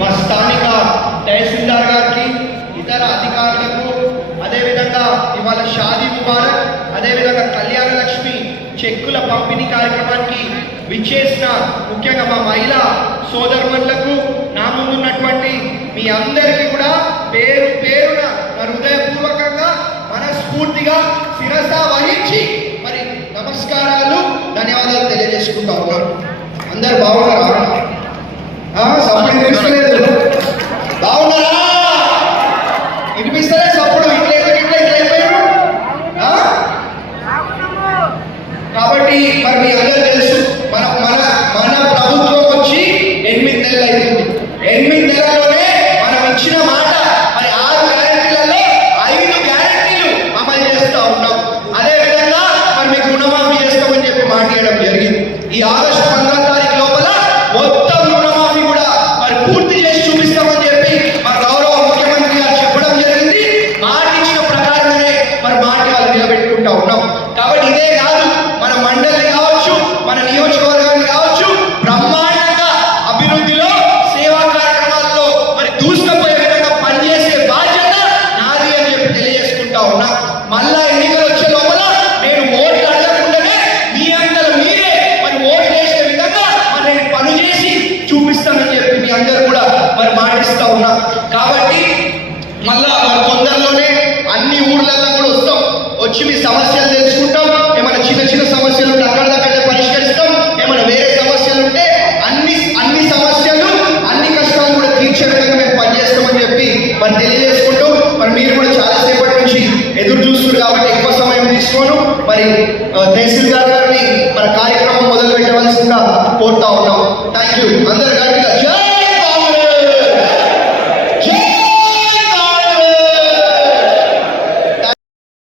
మా స్థానిక తహసీల్దార్ గారికి ఇతర అధికారులకు అదేవిధంగా ఇవాళ షాదీ ముబారక్ అదేవిధంగా కళ్యాణ లక్ష్మి చెక్కుల పంపిణీ కార్యక్రమానికి విచ్చేసిన ముఖ్యంగా మా మహిళా సోదరులకు నా ముందున్నటువంటి మీ అందరికీ కూడా పేరు పేరున నా హృదయపూర్వకంగా మనస్ఫూర్తిగా శిరస వహించి మరి నమస్కారాలు ధన్యవాదాలు తెలియజేసుకుంటా ఉన్నాను. అందరు బాగున్నారు? కాబట్టి మరి మీ అందరూ తెలుసు మన మన మన ప్రభుత్వం వచ్చి ఎనిమిది నెలలు అవుతుంది ఎనిమిది నెలల్లోనే మనం ఇచ్చిన మాట మరి ఆరు గ్యారెంటీలలో ఐదు గ్యారెంటీలు అమలు చేస్తా ఉన్నాం. అదే విధంగా మరి మీకు రుణమాఫీ చేస్తామని చెప్పి మాట్లాడడం జరిగింది. ఈ ఆగస్టు ఉన్నాం కాబట్టి ఇదే కాదు మన మండలి కావచ్చు మన నియోజకవర్గం వచ్చి మీ సమస్యలు తెలుసుకుంటాం. ఏమైనా చిన్న చిన్న సమస్యలు ఉంటే అక్కడిదక్కడే పరిష్కరిస్తాం. ఏమైనా వేరే సమస్యలు ఉంటే అన్ని అన్ని సమస్యలు అన్ని కష్టాలు కూడా తీర్చే విధంగా మేము పనిచేస్తామని చెప్పి మరి తెలియజేసుకుంటూ మరి మీరు కూడా చాలా సేపటి నుంచి ఎదురు చూస్తున్నారు కాబట్టి ఎక్కువ సమయం తీసుకోను. మరి తహసీల్దార్ గారిని మన కార్యక్రమం మొదలు పెట్టవలసిందిగా కోరుతా ఉన్నాం. Thank you